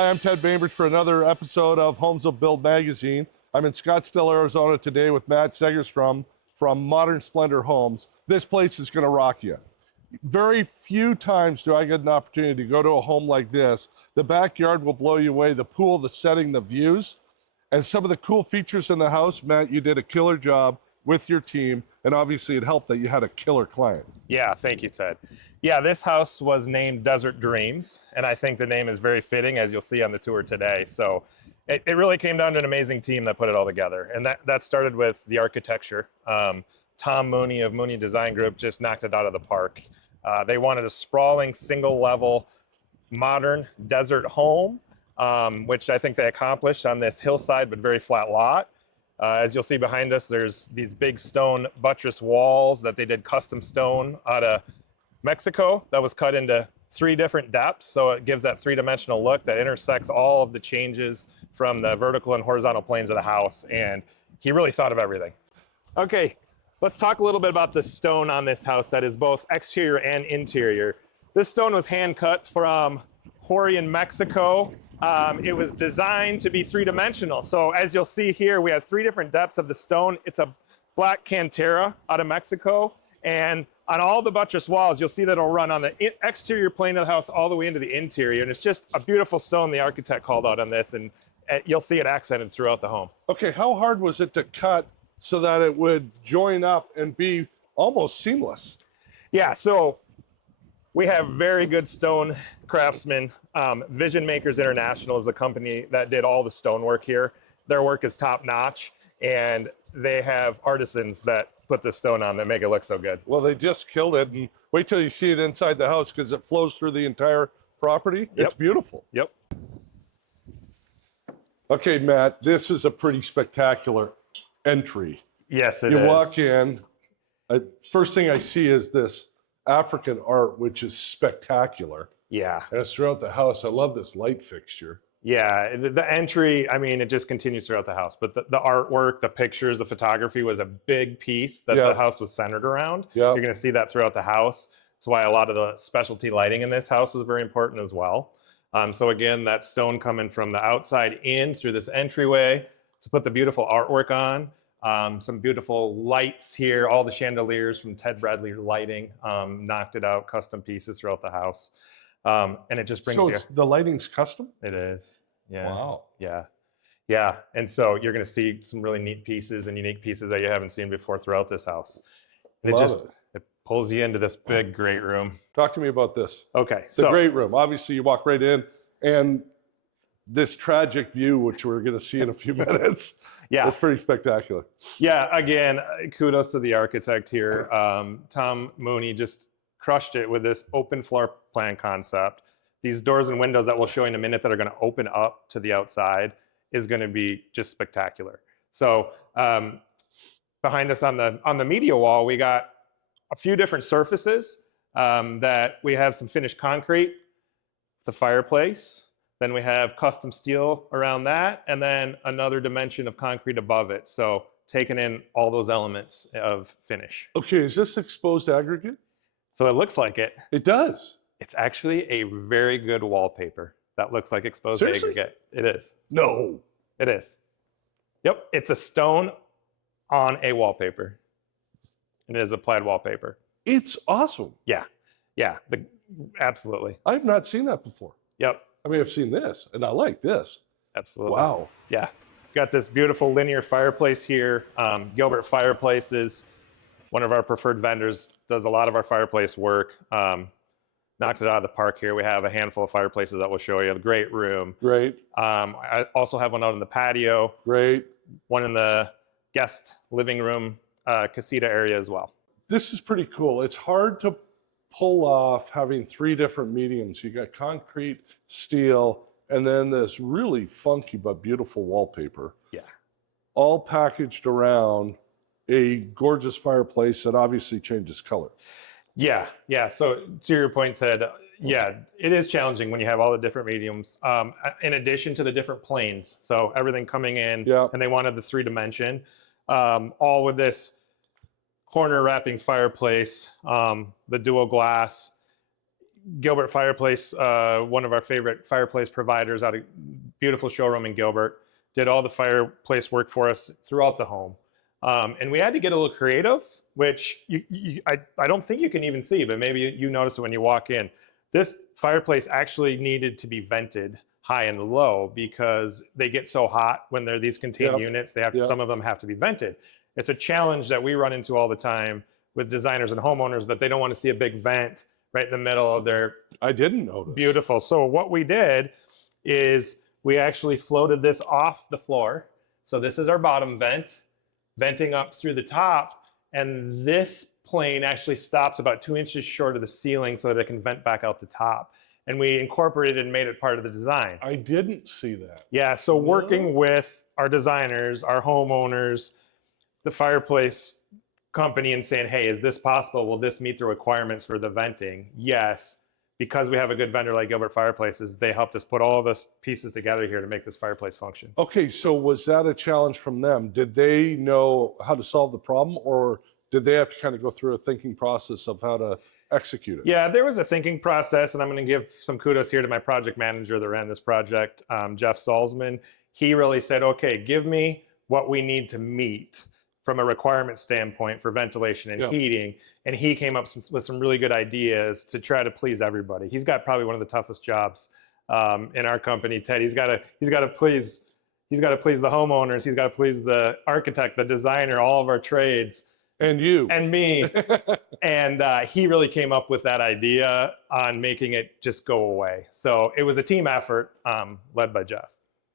Hi, I'm Ted Bainbridge for another episode of Homes Will Build magazine. I'm in Scottsdale, Arizona today with Matt Segerstrom from Modern Splendor Homes. This place is going to rock you. Very few times do I get an opportunity to go to a home like this. The backyard will blow you away. The pool, the setting, the views, and some of the cool features in the house. Matt, you did a killer job with your team, and obviously it helped that you had a killer client. Yeah, thank you, Ted. Yeah, this house was named Desert Dreams, and I think the name is very fitting, as you'll see on the tour today. So it really came down to an amazing team that put it all together, and that started with the architecture. Tom Mooney of Mooney Design Group just knocked it out of the park. They wanted a sprawling, single-level, modern desert home, which I think they accomplished on this hillside but very flat lot. As you'll see behind us, there's these big stone buttress walls that they did custom stone out of Mexico that was cut into 3 different depths, so it gives that 3-dimensional look that intersects all of the changes from the vertical and horizontal planes of the house, and he really thought of everything. Okay, let's talk a little bit about the stone on this house that is both exterior and interior. This stone was hand cut from quarry in Mexico. It was designed to be 3-dimensional. So as you'll see here, we have 3 different depths of the stone. It's a black cantera out of Mexico. And on all the buttress walls, you'll see that it'll run on the exterior plane of the house all the way into the interior. And it's just a beautiful stone the architect called out on this. And you'll see it accented throughout the home. Okay, how hard was it to cut so that it would join up and be almost seamless? Yeah, so we have very good stone craftsmen. Vision Makers International is the company that did all the stonework here. Their work is top notch, and they have artisans that put the stone on that make it look so good. Well, they just killed it, and wait till you see it inside the house because it flows through the entire property. Yep. It's beautiful. Yep. Okay, Matt, this is a pretty spectacular entry. Yes, it is. You walk in, first thing I see is this African art, which is spectacular. Yeah. And it's throughout the house. I love this light fixture. Yeah, the entry, I mean, it just continues throughout the house. But the artwork, the pictures, the photography was a big piece that the house was centered around. Yeah. You're going to see that throughout the house. That's why a lot of the specialty lighting in this house was very important as well. So again, that stone coming from the outside in through this entryway to put the beautiful artwork on. Some beautiful lights here, all the chandeliers from Ted Bradley Lighting, knocked it out, custom pieces throughout the house. And it just brings you. So the lighting's custom? It is. Yeah. Wow. Yeah. Yeah. And so you're going to see some really neat pieces and unique pieces that you haven't seen before throughout this house. And it pulls you into this big, great room. Talk to me about this. Okay. The great room. Obviously, you walk right in, and this tragic view, which we're going to see in a few minutes. Yeah. It's pretty spectacular. Yeah. Again, kudos to the architect here. Tom Mooney just crushed it with this open floor plan concept. These doors and windows that we'll show you in a minute that are going to open up to the outside is going to be just spectacular. So behind us on the media wall, we got a few different surfaces that we have some finished concrete, the fireplace, then we have custom steel around that, and then another dimension of concrete above it. So taking in all those elements of finish. Okay, is this exposed aggregate? So it looks like it. It does. It's actually a very good wallpaper that looks like exposed aggregate. It is. No. It is. Yep. It's a stone on a wallpaper. And it is applied wallpaper. It's awesome. Yeah. Yeah. Absolutely. I've not seen that before. Yep. I mean, I've seen this, and I like this. Absolutely. Wow. Yeah. Got this beautiful linear fireplace here. Gilbert Fireplaces, one of our preferred vendors, does a lot of our fireplace work. Knocked it out of the park here. We have a handful of fireplaces that we'll show you. A great room. Great. I also have one out in the patio. Great. One in the guest living room, casita area as well. This is pretty cool. It's hard to pull off having 3 different mediums. You got concrete, steel, and then this really funky but beautiful wallpaper. Yeah. All packaged around a gorgeous fireplace that obviously changes color. Yeah, yeah. So to your point, Ted, yeah, it is challenging when you have all the different mediums, in addition to the different planes. So everything coming in, and they wanted the 3-dimension, all with this corner wrapping fireplace, the dual glass. Gilbert Fireplace, one of our favorite fireplace providers out of beautiful showroom in Gilbert, did all the fireplace work for us throughout the home. And we had to get a little creative, which I don't think you can even see, but maybe you notice it when you walk in. This fireplace actually needed to be vented high and low because they get so hot when they're these contained units. They have to, some of them have to be vented. It's a challenge that we run into all the time with designers and homeowners, that they don't want to see a big vent right in the middle of their I didn't notice. Beautiful. So what we did is we actually floated this off the floor. So this is our bottom vent, venting up through the top, and this plane actually stops about 2 inches short of the ceiling so that it can vent back out the top. And we incorporated and made it part of the design. I didn't see that. Yeah, so working with our designers, our homeowners, the fireplace company, and saying, hey, is this possible? Will this meet the requirements for the venting? Yes. Because we have a good vendor like Gilbert Fireplaces, they helped us put all the pieces together here to make this fireplace function. Okay, so was that a challenge from them? Did they know how to solve the problem, or did they have to kind of go through a thinking process of how to execute it? Yeah, there was a thinking process, and I'm going to give some kudos here to my project manager that ran this project, Jeff Salzman. He really said, okay, give me what we need to meet from a requirement standpoint for ventilation and heating. And he came up with some really good ideas to try to please everybody. He's got probably one of the toughest jobs in our company, Ted. He's got to please the homeowners. He's got to please the architect, the designer, all of our trades. And you. And me. And he really came up with that idea on making it just go away. So it was a team effort led by Jeff.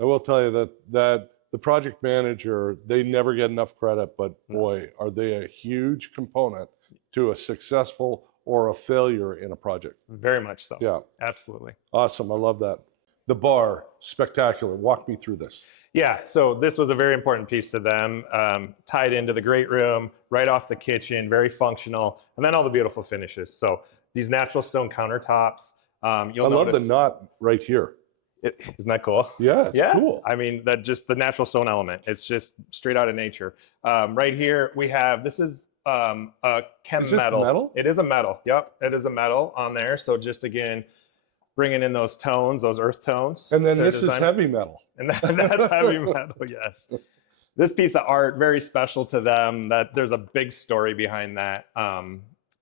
I will tell you that the project manager, they never get enough credit, but boy, are they a huge component to a successful or a failure in a project. Very much so. Yeah. Absolutely. Awesome. I love that. The bar, spectacular. Walk me through this. Yeah, so this was a very important piece to them, tied into the great room, right off the kitchen, very functional, and then all the beautiful finishes. So these natural stone countertops. You'll love the knot right here. Isn't that cool? Yeah, it's cool. I mean, that just the natural stone element. It's just straight out of nature. Right here we have, this is a chem metal. Metal? It is a metal. Yep, it is a metal on there. So just again, bringing in those tones, those earth tones. And then this is heavy metal. And that's heavy metal, yes. This piece of art, very special to them. That there's a big story behind that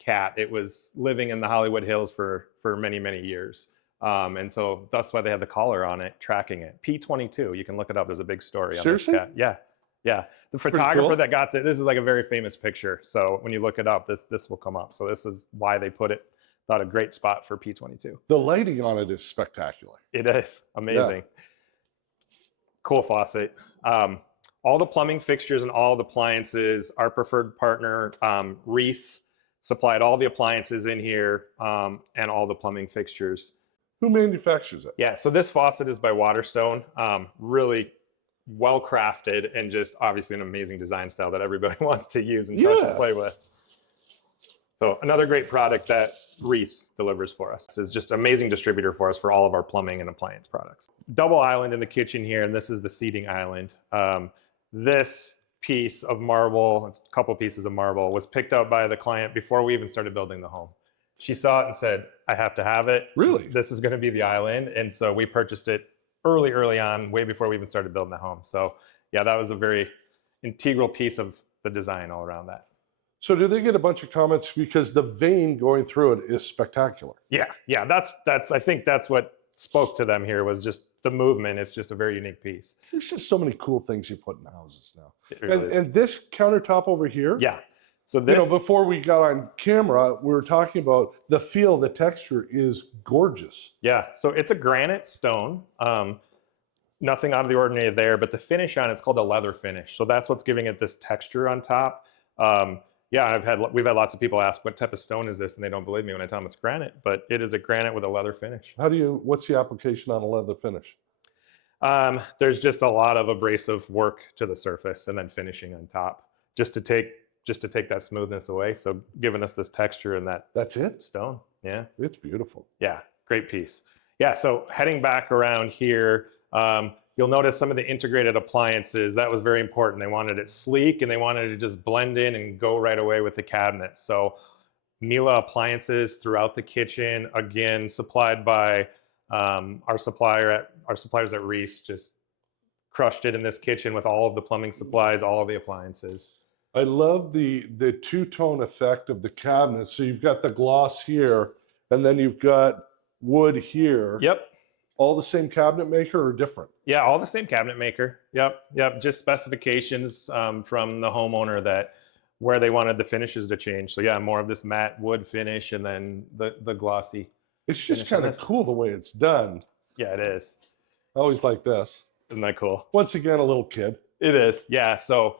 cat. It was living in the Hollywood Hills for many, many years. And so that's why they had the collar on it, tracking it. P22, you can look it up. There's a big story on this cat. Yeah, yeah. The photographer that got this is like a very famous picture. So when you look it up, this will come up. So this is why they put it. Thought a great spot for P22. The lighting on it is spectacular. It is amazing. Yeah. Cool faucet. All the plumbing fixtures and all the appliances, our preferred partner, Reese, supplied all the appliances in here and all the plumbing fixtures. Who manufactures it? Yeah, so this faucet is by Waterstone. Really well crafted and just obviously an amazing design style that everybody wants to use and touch and play with. So another great product that Reese delivers for us. Is just an amazing distributor for us for all of our plumbing and appliance products. Double island in the kitchen here, and this is the seating island. This piece of marble, a couple pieces of marble, was picked up by the client before we even started building the home. She saw it and said, I have to have it. Really? This is going to be the island. And so we purchased it early on, way before we even started building the home. So yeah, that was a very integral piece of the design all around that. So do they get a bunch of comments because the vein going through it is spectacular? Yeah. That's I think that's what spoke to them here was just the movement. It's just a very unique piece. There's just so many cool things you put in houses now. Really and this countertop over here. Yeah. So this, before we got on camera, we were talking about the feel, the texture is gorgeous. Yeah. So it's a granite stone. Nothing out of the ordinary there, but the finish on it's called a leather finish. So that's what's giving it this texture on top. Yeah, we've had lots of people ask, what type of stone is this? And they don't believe me when I tell them it's granite, but it is a granite with a leather finish. What's the application on a leather finish? There's just a lot of abrasive work to the surface and then finishing on top just to take that smoothness away. So giving us this texture and that's it? Stone. Yeah. It's beautiful. Yeah. Great piece. Yeah. So heading back around here, you'll notice some of the integrated appliances. That was very important. They wanted it sleek and they wanted it to just blend in and go right away with the cabinet. So Miele appliances throughout the kitchen, again supplied by our suppliers at Reese. Just crushed it in this kitchen with all of the plumbing supplies, all of the appliances. I love the two-tone effect of the cabinets. So you've got the gloss here, and then you've got wood here. Yep. All the same cabinet maker or different? Yeah, all the same cabinet maker. Yep. Just specifications from the homeowner that where they wanted the finishes to change. So yeah, more of this matte wood finish, and then the glossy. It's just finish on kind of this. cool the way it's done. Yeah, it is. I always like this. Isn't that cool? Once again, a little kid. It is. Yeah. So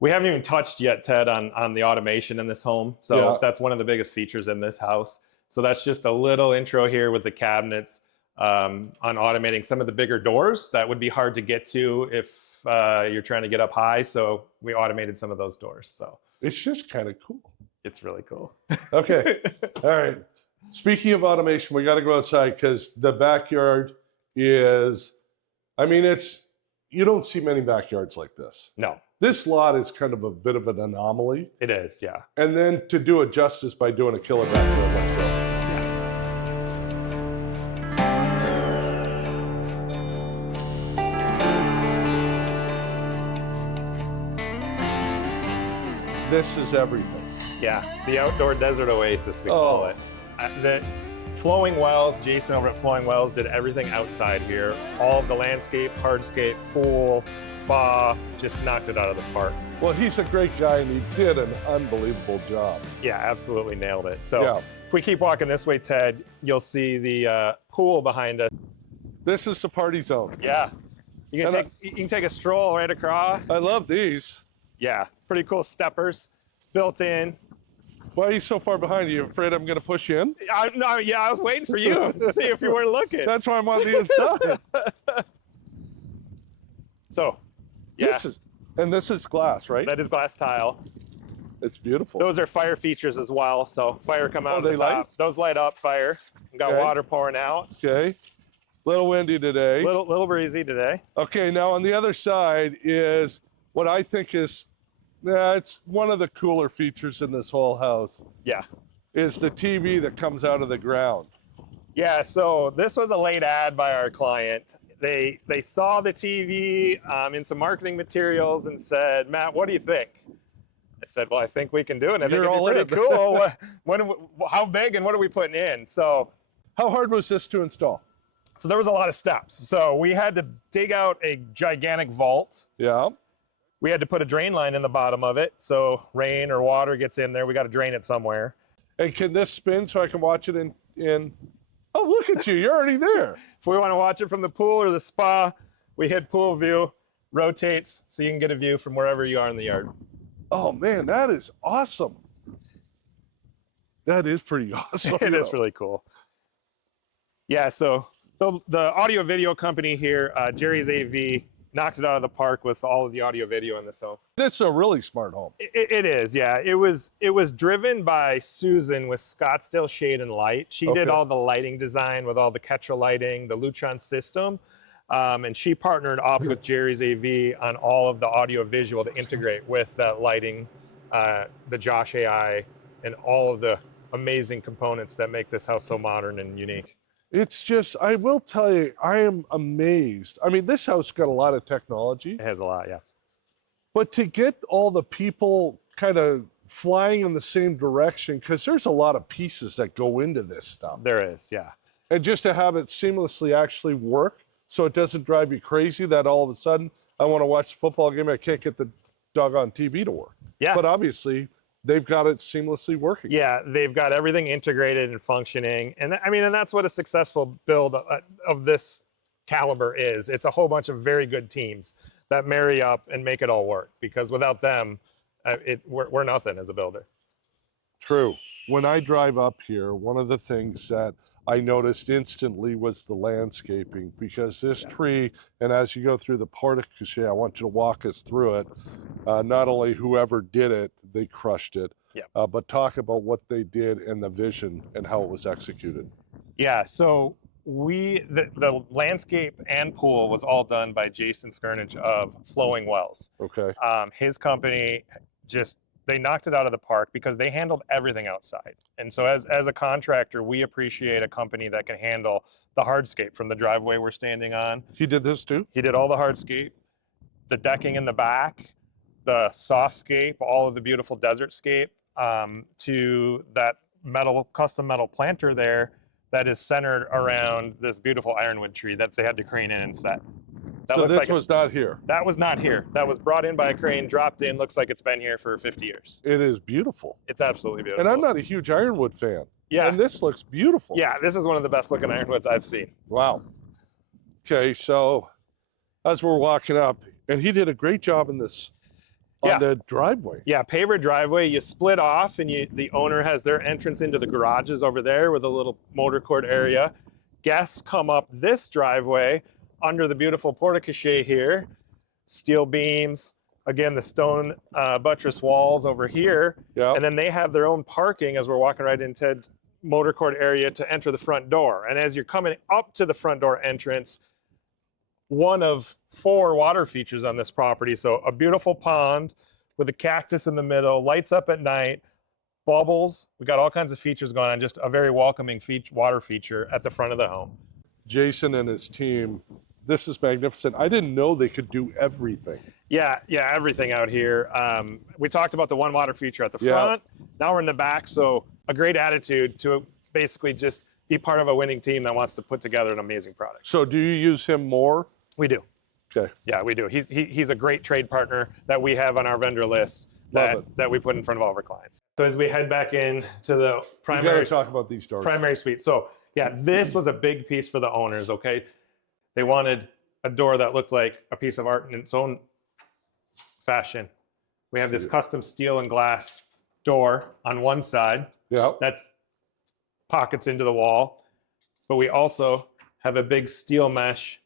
we haven't even touched yet, Ted, on the automation in this home. So Yeah. that's one of the biggest features in this house. So that's just a little intro here with the cabinets on automating some of the bigger doors that would be hard to get to if you're trying to get up high. So we automated some of those doors. So It's just kind of cool. it's really cool. Okay. All right. Speaking of automation, we got to go outside because the backyard is, I mean, you don't see many backyards like this. No, This lot is kind of a bit of an anomaly. it is. Yeah. And then to do it justice by doing a killer backyard, let's go. This is everything. Yeah, the outdoor desert oasis, we call it. The Flowing Wells, Jason over at Flowing Wells did everything outside here. All of the landscape, hardscape, pool, spa, just knocked it out of the park. Well, he's a great guy and he did an unbelievable job. Yeah, absolutely nailed it. So Yeah. if we keep walking this way, Ted, you'll see the pool behind us. This is the party zone. Yeah, you And can take a stroll right across. I love these. Yeah, pretty cool steppers built in. Why are you so far behind? You afraid I'm going to push you in? I was waiting for you to see if you were looking. That's why I'm on the inside. So, yeah, This is glass, right? that is glass tile. It's beautiful. Those are fire features as well. So fire come out of they the top. light? Those light up fire. We got Okay. water pouring out. Okay. Little windy today. Little breezy today. Okay, now on the other side is what I think is, it's one of the cooler features in this whole house, Yeah. is the TV that comes out of the ground. Yeah, so this was a late ad by our client. They saw the TV in some marketing materials and said, Matt, what do you think? I said, well, I think we can do it. I think You're it'd all be in. pretty cool. How big and what are we putting in? So How hard was this to install? there was a lot of steps. So we had to dig out a gigantic vault. Yeah. We had to put a drain line in the bottom of it. So rain or water gets in there. We got to drain it somewhere. And can this spin so I can watch it in? Oh, look at you. You're already there. If we want to watch it from the pool or the spa, we hit pool view, rotates so you can get a view from wherever you are in the yard. Oh, man, that is awesome. That is pretty awesome. It is really cool. Yeah, so the audio video company here, Jerry's AV, knocked it out of the park with all of the audio video in this home. This is a really smart home. It is, yeah. It was driven by Susan with Scottsdale Shade and Light. She did Okay. all the lighting design with all the Ketra lighting, the Lutron system, and she partnered up with Jerry's AV on all of the audio visual to integrate with that lighting, the Josh AI, and all of the amazing components that make this house so modern and unique. It's just, I will tell you, I am amazed. I mean, this house got a lot of technology, It has a lot, yeah. but to get all the people kind of flying in the same direction, because there's a lot of pieces that go into this stuff. There is, yeah. And just to have it seamlessly actually work so it doesn't drive you crazy that all of a sudden I want to watch the football game, I can't get the doggone TV to work. Yeah. But obviously, they've got it seamlessly working. Yeah, they've got everything integrated and functioning. And and that's what a successful build of this caliber is. It's a whole bunch of very good teams that marry up and make it all work, because without them, we're nothing as a builder. True. When I drive up here, one of the things that I noticed instantly was the landscaping, because this tree, and as you go through the portico, I want you to walk us through it. Not only whoever did it, they crushed it, Yeah. but talk about what they did and the vision and how it was executed. Yeah, so the landscape and pool was all done by Jason Skirnich of Flowing Wells. Okay. His company just they knocked it out of the park because they handled everything outside. And so as a contractor, we appreciate a company that can handle the hardscape from the driveway we're standing on. He did this too? He did all the hardscape, the decking in the back, the softscape, all of the beautiful desert scape, to that custom metal planter there that is centered around this beautiful ironwood tree that they had to crane in and set. So this was not here? That was not here. That was brought in by a crane, dropped in, looks like it's been here for 50 years. It is beautiful. It's absolutely beautiful. And I'm not a huge ironwood fan. Yeah. And this looks beautiful. Yeah, this is one of the best looking ironwoods I've seen. Wow. Okay, so as we're walking up, and he did a great job in this, on the driveway. Yeah, paver driveway, you split off and the owner has their entrance into the garages over there with a little motor court area. Guests come up this driveway under the beautiful porte-cochere here, steel beams, again, the stone buttress walls over here. Yeah. And then they have their own parking as we're walking right into motor court area to enter the front door. And as you're coming up to the front door entrance, one of 4 water features on this property. So a beautiful pond with a cactus in the middle, lights up at night, bubbles. We got all kinds of features going on, just a very welcoming water feature at the front of the home. Jason and his team, this is magnificent. I didn't know they could do everything. Yeah, everything out here. We talked about the one water feature at the front. Now we're in the back, so a great attitude to basically just be part of a winning team that wants to put together an amazing product. So do you use him more? We do. Okay. Yeah, we do. He's a great trade partner that we have on our vendor list that we put in front of all of our clients. So as we head back in to the primary, you gotta talk about these doors. Primary suite. So yeah, this was a big piece for the owners. Okay, they wanted a door that looked like a piece of art in its own fashion. We have this custom steel and glass door on one side. Yeah. That's pockets into the wall, but we also have a big steel mesh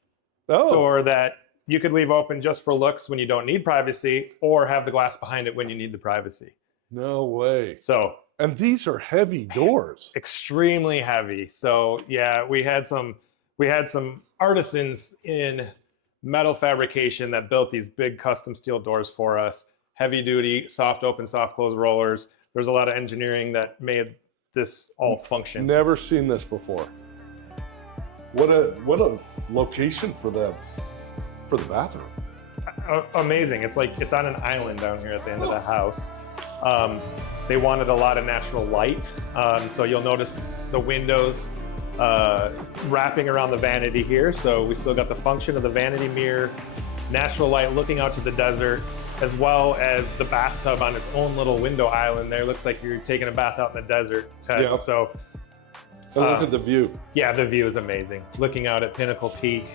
door that you could leave open just for looks when you don't need privacy, or have the glass behind it when you need the privacy. No way. So, and these are heavy doors. Extremely heavy. So yeah, we had some artisans in metal fabrication that built these big custom steel doors for us. Heavy duty, soft open, soft close rollers. There's a lot of engineering that made this all function. Never seen this before. What a location for the bathroom. Amazing. It's like it's on an island down here at the end of the house. They wanted a lot of natural light, so you'll notice the windows wrapping around the vanity here. So we still got the function of the vanity mirror, natural light looking out to the desert, as well as the bathtub on its own little window island there. Looks like you're taking a bath out in the desert, Ted. Yeah. So and look at the view. Yeah, the view is amazing. Looking out at Pinnacle Peak,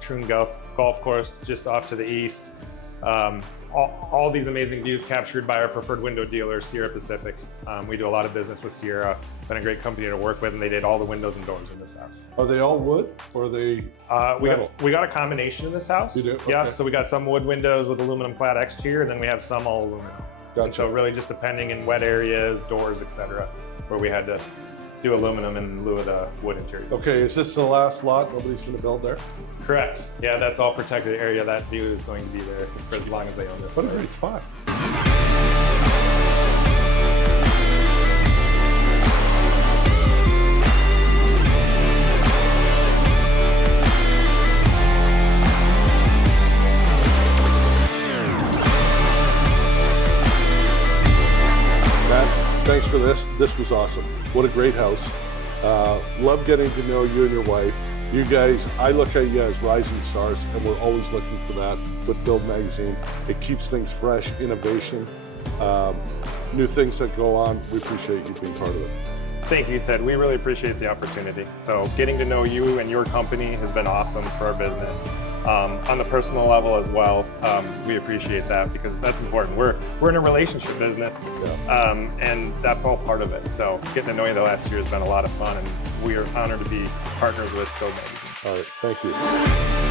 Troon Golf Course just off to the east. All these amazing views captured by our preferred window dealer, Sierra Pacific. We do a lot of business with Sierra. Been a great company to work with, and they did all the windows and doors in this house. Are they all wood, or are they we got a combination in this house. You do? Yeah, Okay. so we got some wood windows with aluminum clad exterior, and then we have some all aluminum. Gotcha. And so really just depending in wet areas, doors, etc., where we had to do aluminum in lieu of the wood interior. Okay, is this the last lot? Nobody's going to build there? Correct. Yeah, that's all protected area. That view is going to be there for as long as they own this. What a great spot. Thanks for this. This was awesome. What a great house. Love getting to know you and your wife. You guys, I look at you as rising stars, and we're always looking for that with Build Magazine. It keeps things fresh, innovation, new things that go on. We appreciate you being part of it. Thank you, Ted. We really appreciate the opportunity. So getting to know you and your company has been awesome for our business. On the personal level as well, we appreciate that because that's important. We're in a relationship business, and that's all part of it. So getting to know you the last year has been a lot of fun, and we are honored to be partners with Build Magazine. All right, thank you.